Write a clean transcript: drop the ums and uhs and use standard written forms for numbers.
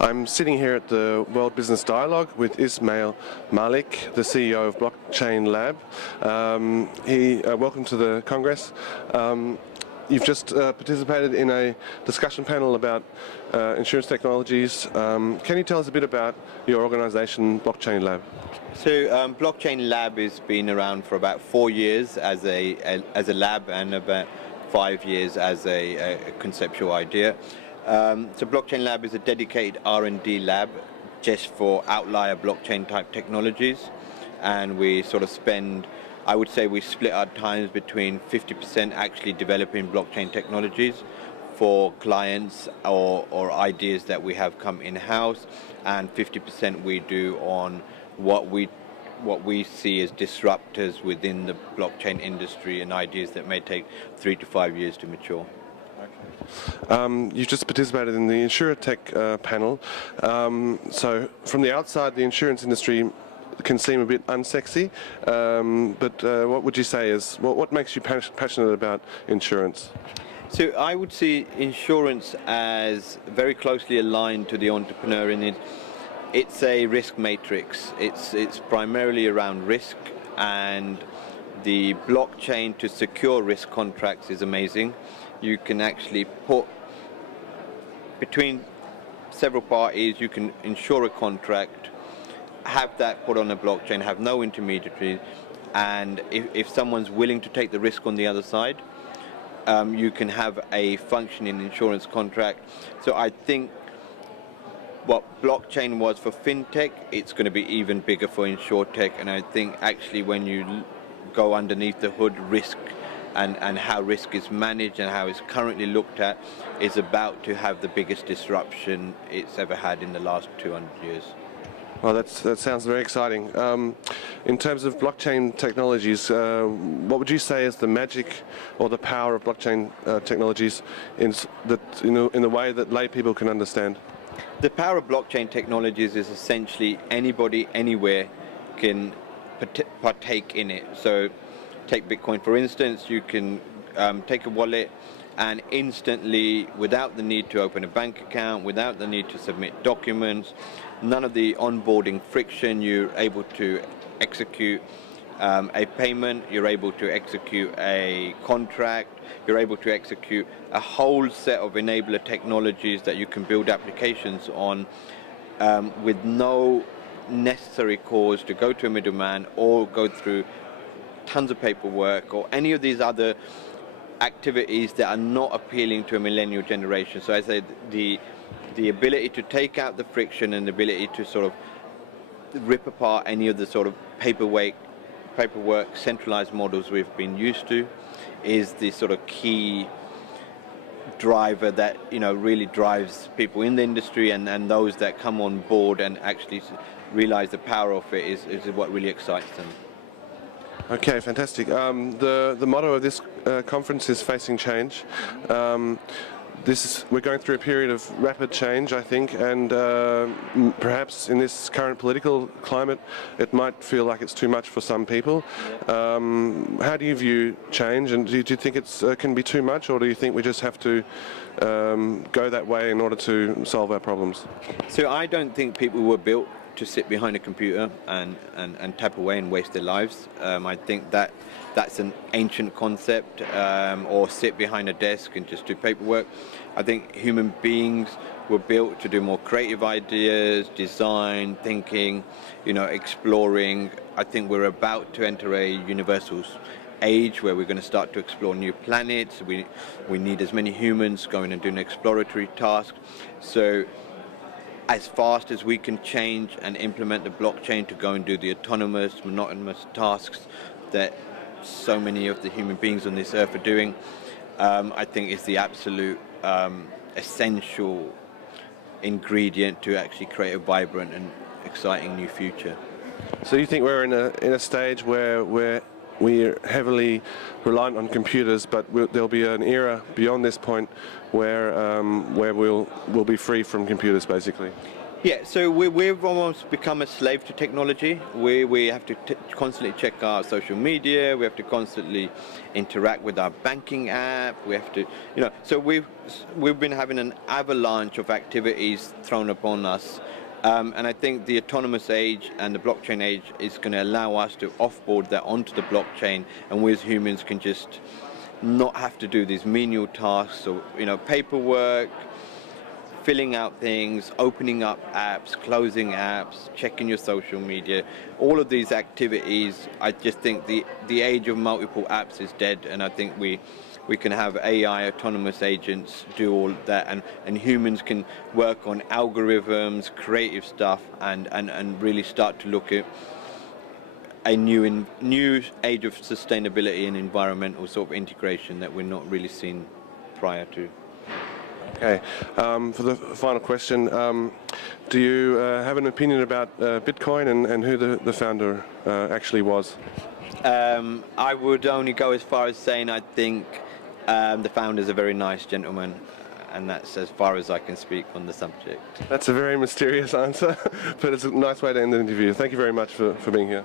I'm sitting here at the World Business Dialogue with Ismail Malik, the CEO of Blockchain Lab. Welcome to the Congress. You've just participated in a discussion panel about insurance technologies. Can you tell us a bit about your organization, Blockchain Lab? So Blockchain Lab has been around for about 4 years as a lab and about 5 years as a conceptual idea. So Blockchain Lab is a dedicated R&D lab just for outlier blockchain type technologies, and we sort of spend, I would say we split our times between 50% actually developing blockchain technologies for clients or ideas that we have come in-house, and 50% we do on what we see as disruptors within the blockchain industry and ideas that may take 3 to 5 years to mature. You've just participated in the InsurTech panel. So from the outside, the insurance industry can seem a bit unsexy, but what would you say is, what makes you passionate about insurance? So I would see insurance as very closely aligned to the entrepreneur in it. It's a risk matrix. It's primarily around risk, and the blockchain to secure risk contracts is amazing. You can actually put between several parties, you can insure a contract, have that put on a blockchain, have no intermediary, and if someone's willing to take the risk on the other side, you can have a functioning insurance contract. So I think what blockchain was for fintech, it's going to be even bigger for insurtech, and I think actually when you go underneath the hood, risk and how risk is managed and how it's currently looked at is about to have the biggest disruption it's ever had in the last 200 years. Well, that sounds very exciting. In terms of blockchain technologies, what would you say is the magic or the power of blockchain technologies in the way that lay people can understand? The power of blockchain technologies is essentially anybody, anywhere can partake in it. So take Bitcoin for instance, you can take a wallet and instantly, without the need to open a bank account, without the need to submit documents, none of the onboarding friction, you're able to execute a payment, you're able to execute a contract, you're able to execute a whole set of enabler technologies that you can build applications on with no necessary cause to go to a middleman or go through tons of paperwork or any of these other activities that are not appealing to a millennial generation. So I say the ability to take out the friction and the ability to sort of rip apart any of the sort of paperwork, centralized models we've been used to is the sort of key driver that really drives people in the industry, and those that come on board and actually realize the power of it is what really excites them. Okay, fantastic. The motto of this conference is facing change. We're going through a period of rapid change, I think, and perhaps in this current political climate, it might feel like it's too much for some people. How do you view change, and do you think it can be too much, or do you think we just have to go that way in order to solve our problems? So I don't think people were built to sit behind a computer and tap away and waste their lives. I think that's an ancient concept, or sit behind a desk and just do paperwork. I think human beings were built to do more creative ideas, design, thinking, exploring. I think we're about to enter a universal age where we're going to start to explore new planets. We need as many humans going and doing exploratory tasks. So as fast as we can change and implement the blockchain to go and do the autonomous, monotonous tasks that so many of the human beings on this earth are doing, I think is the absolute essential ingredient to actually create a vibrant and exciting new future. So you think we're in a stage where we're heavily reliant on computers, but there'll be an era beyond this point where we'll be free from computers, basically? Yeah, so we've almost become a slave to technology. We have to constantly check our social media. We have to constantly interact with our banking app. We have to, so we've been having an avalanche of activities thrown upon us. And I think the autonomous age and the blockchain age is going to allow us to offboard that onto the blockchain, and we as humans can just not have to do these menial tasks or paperwork, filling out things, opening up apps, closing apps, checking your social media. All of these activities, I just think the age of multiple apps is dead, and I think we can have AI autonomous agents do all that, and humans can work on algorithms, creative stuff, and really start to look at a new age of sustainability and environmental sort of integration that we're not really seeing prior to. Okay. For the final question, do you have an opinion about Bitcoin and who the founder actually was? I would only go as far as saying I think the founder is a very nice gentleman, and that's as far as I can speak on the subject. That's a very mysterious answer, but it's a nice way to end the interview. Thank you very much for being here.